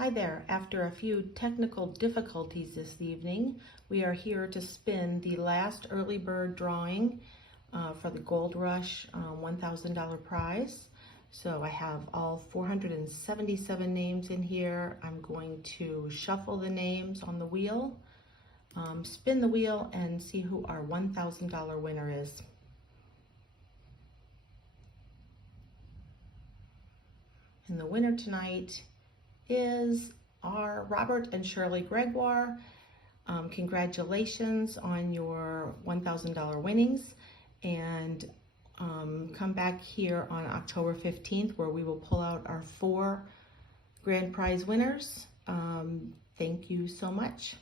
Hi there. After a few technical difficulties this evening, we are here to spin the last early bird drawing for the Gold Rush $1,000 prize. So I have all 477 names in here. I'm going to shuffle the names on the wheel, spin the wheel, and see who our $1,000 winner is. And the winner tonight is our Robert and Shirley Gregoire. Congratulations on your $1,000 winnings, and come back here on October 15th where we will pull out our 4 grand prize winners. Thank you so much.